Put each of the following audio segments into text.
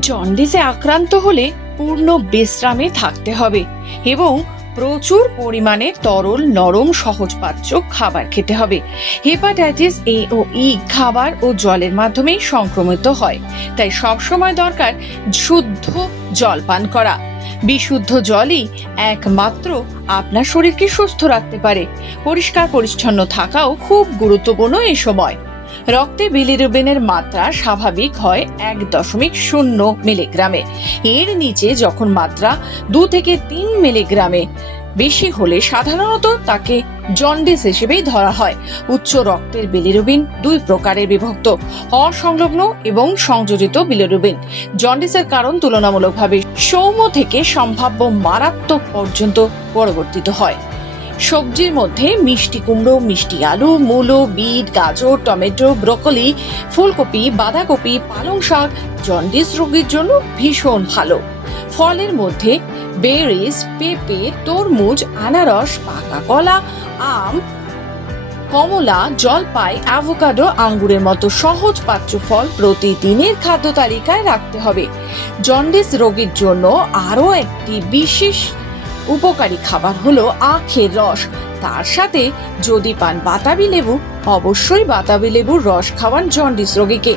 জন্ডিসে আক্রান্ত হলে পূর্ণ বিশ্রামে থাকতে হবে এবং প্রচুর পরিমাণে তরল নরম সহজপাচ্য খাবার খেতে হবে। হেপাটাইটিস এ ও ই খাবার ও জলের মাধ্যমেই সংক্রমিত হয়, তাই সবসময় দরকার শুদ্ধ জল পান করা। বিশুদ্ধ জলই একমাত্র আপনার শরীরকে সুস্থ রাখতে পারে। পরিষ্কার পরিচ্ছন্ন থাকাও খুব গুরুত্বপূর্ণ এই সময়। রক্তে বিলিরুবিনের মাত্রা স্বাভাবিক হয় 1.0 মিলিগ্রামে। এর নিচে যখন মাত্রা 2 থেকে 3 মিলিগ্রামে বেশি হলে সাধারণত তাকে জন্ডিস হিসেবেই ধরা হয়। উচ্চ রক্তের বিলিরুবিন 2 প্রকারে বিভক্ত: অসংলগ্ন এবং সংযোজিত বিলিরুবিন। জন্ডিসের কারণ তুলনামূলকভাবে সৌম্য থেকে সম্ভাব্য মারাত্মক পর্যন্ত পরিবর্তিত হয়। সবজির মধ্যে মিষ্টি কুমড়ো, মিষ্টি আলু, মূলো, বিট, গাজর, টমেটো, ব্রকলি, ফুলকপি, বাঁধাকপি, পালং শাক জন্ডিস রোগীর জন্য ভীষণ ভালো। ফলের মধ্যে বেরিজ, পেঁপে, তরমুজ, আনারস, পাকা কলা, আম, কমলা, জলপাই, অ্যাভোকাডো, আঙ্গুরের মতো সহজ পাচ্য ফল প্রতিদিনের খাদ্য তালিকায় রাখতে হবে। জন্ডিস রোগীর জন্য আরও একটি বিশেষ উপকারী খাবার হলো আখের রস। তার সাথে যদি পান বাতাবি লেবু, অবশ্যই বাতাবি লেবুর রস খাওয়ান জন্ডিস রোগীকে,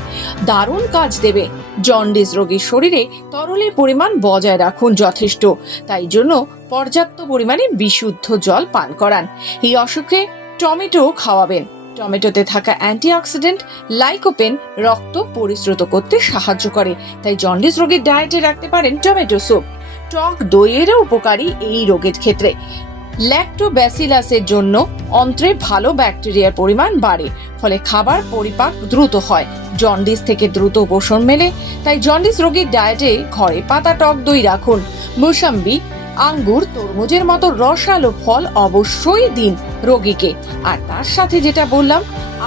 দারুণ কাজ দেবে। জন্ডিস রোগীর শরীরে তরলের পরিমাণ বজায় রাখুন যথেষ্ট, তাই জন্য পর্যাপ্ত পরিমাণে বিশুদ্ধ জল পান করান। এই অসুখে টমেটো খাওয়াবেন। টমেটোতে থাকা অ্যান্টিঅক্সিডেন্ট লাইকোপেন রক্ত পরিশ্রুত করতে সাহায্য করে, তাই জন্ডিস রোগীর ডায়েটে রাখতে পারেন টমেটো স্যুপ। টক দইয়েরও উপকারী এই রোগের ক্ষেত্রে। ল্যাক্টোব্যাসিলাসের জন্য অন্ত্রে ভালো ব্যাকটেরিয়ার পরিমাণ বাড়ে, ফলে খাবার পরিপাক দ্রুত হয়, জন্ডিস থেকে দ্রুত উপশম মেলে। তাই জন্ডিস রোগীর ডায়েটে ঘরে পাতা টক দই রাখুন। মুসাম্বি, আঙ্গুর, তরমুজের মতো রসালো ফল অবশ্যই দিন রোগীকে। আর তার সাথে যেটা বললাম,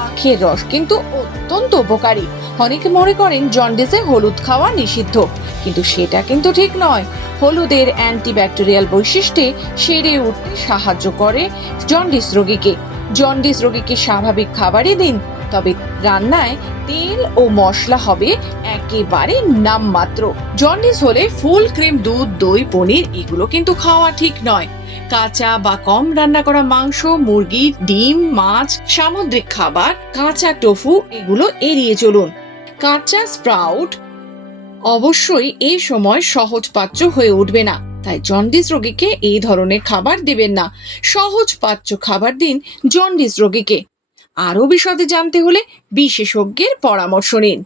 আখের রস কিন্তু অত্যন্ত উপকারী। অনেকে মনে করেন জন্ডিসে হলুদ খাওয়া নিষিদ্ধ, কিন্তু সেটা কিন্তু ঠিক নয়। হলুদের অ্যান্টিব্যাকটেরিয়াল বৈশিষ্ট্যে সেরে উঠতে সাহায্য করে জন্ডিস রোগীকে। জন্ডিস রোগীকে স্বাভাবিক খাবারই দিন, তবে রান্নায় তেল ও মশলা হবে একেবারে নামমাত্র। জন্ডিস হলে ফুল ক্রিম, দুধ, দই, পনির এগুলো কিন্তু খাওয়া ঠিক নয়। কাঁচা বা কম রান্না করা মাংস, মুরগি, ডিম, মাছ, সামুদ্রিক খাবার, কাঁচা টোফু এগুলো এড়িয়ে চলুন। কাঁচা স্প্রাউট অবশ্যই এই সময় সহজপাচ্য হয়ে উঠবে না, তাই জন্ডিস রোগীকে এই ধরনের খাবার দেবেন না। সহজপাচ্য খাবার দিন জন্ডিস রোগীকে। আরো বিশদে জানতে হলে বিশেষজ্ঞের পরামর্শ নিন।